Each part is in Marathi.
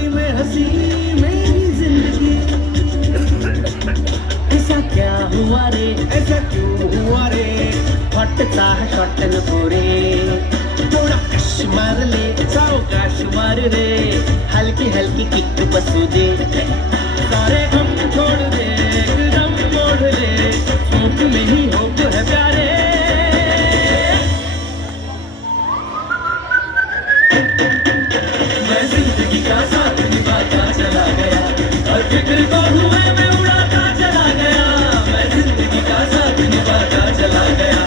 दुनियादारी में हंसी मेरी जिंदगी। ऐसा क्या हुआ रे, ऐसा क्यों हुआ रे, हॉटचा शॉट नको रे, थोडा कश मार ले, सावकाश मार रे, हलकी हलकी किक बसू दे, सारे गम छोड़ दे, एकदम मोड़ ले, स्मोक में ही होप है प्यारे। मैं जिंदगी का साथ निभाता चला गया, हर फिक्र को धुएं में उड़ाता चला गया। मैं जिंदगी का साथ निभाता चला गया,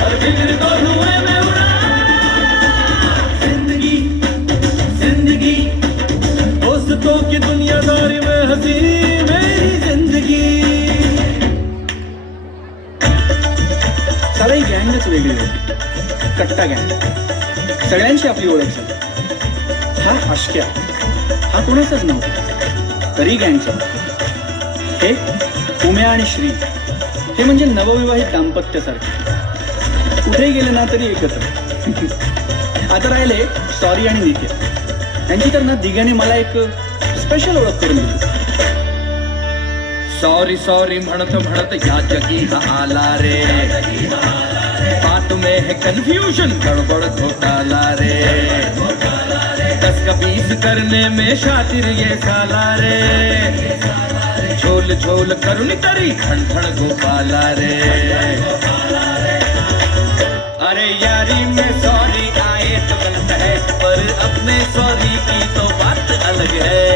हर फिक्र को धुएं में उड़ा। जिंदगी जिंदगी दोस्तों की दुनियादारी में हंसी मेरी जिंदगी। सारी गँगच वेगळी होती, कट्टा गँग, सगळ्यांची आपली ओळख झाली. हा आशक्या, हा कोणाचाच नव्हता, तरी गँगचा. हे उम्या आणि श्री, हे म्हणजे नवविवाहित दाम्पत्यासारखे, कुठेही गेले ना तरी एकत्र. आता राहिले सॉरी आणि नित्या, यांची तर ना दिघाने मला एक स्पेशल ओळख करून दिली. सॉरी सॉरी म्हणत म्हणत या जगी हा आला रे, बात में है कंफ्यूजन, गड़बड़ घोटाला रे, 10 का 20 करने में शातिर ये साला रे, झोल झोल करुणी तरी खण खण गोपाला रे. अरे यारी में सॉरी आए तो गलत है, पर अपने सॉरी की तो बात अलग है.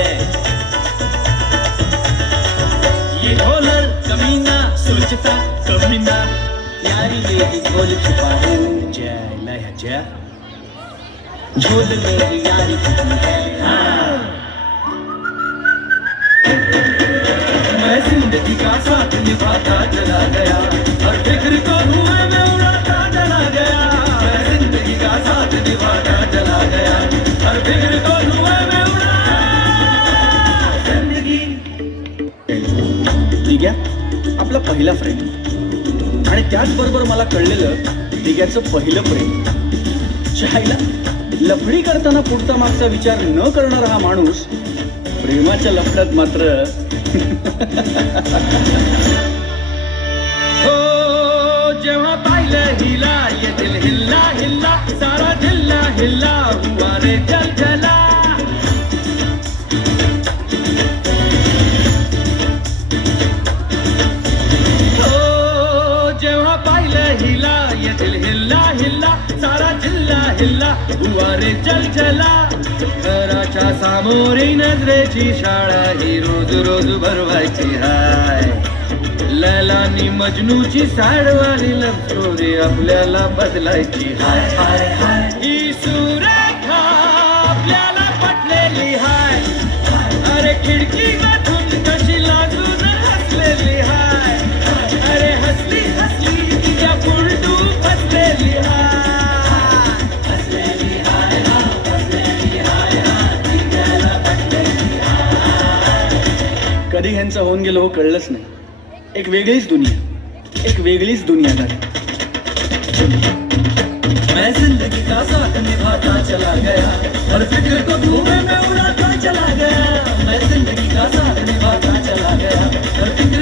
ये ढोलर कमीना सोचता कभी ना, यारी मेरी झोल छुपाऊं जय लय जय, झोल मेरी यारी छुपी है. मैं जिंदगी का साथ निभाता चला गया, हर फिक्र को धुएं में उड़ाता चला गया. मैं जिंदगी का साथ निभाता चला गया, हर फिक्र को धुएं में उड़ा. जिंदगी दिग्या आपला पहिला फ्रेंड, आणि त्याचबरोबर मला कळलेलं दिग्याचं पहिलं प्रेम. चायला लफडी करताना पुढचा मागचा विचार न करणारा हा माणूस प्रेमाच्या लफड्यात मात्र हो जेव्हा पाहिलं हिला ये दिल हिल्ला हिल्ला, सारा जिल्हा हिल्ला हुआ रे चल चला. हो जेव्हा पाहिलं हिला ये दिल हिल्ला हिल्ला, सारा जिल्हा हिल्ला हुआ रे चल चला. घराच्या सामोरी नजरेची शाळा ही रोज रोज भरवायची हाय, लैलानी मजनूची सॅडवाली लव्ह स्टोरी आपल्याला बदलायची हाय. हाय हाय ही सुरेखा आपल्याला पटलेली हाय, अरे खिडकी मधून कशी लागून हसलेली हाय, अरे हसली हसली तिच्या पुलटू फसलेली हाय. कधी ह्यांचं होऊन गेलं हो कळलंच नाही. एक वेगळीच दुनिया, एक वेगळीच दुनियादारी. मैं जिंदगी का साथ निभाता चला गया, हर फिक्र को धुएं में उड़ाता चला गया. मैं जिंदगी का साथ निभाता चला गया, हर फिक्र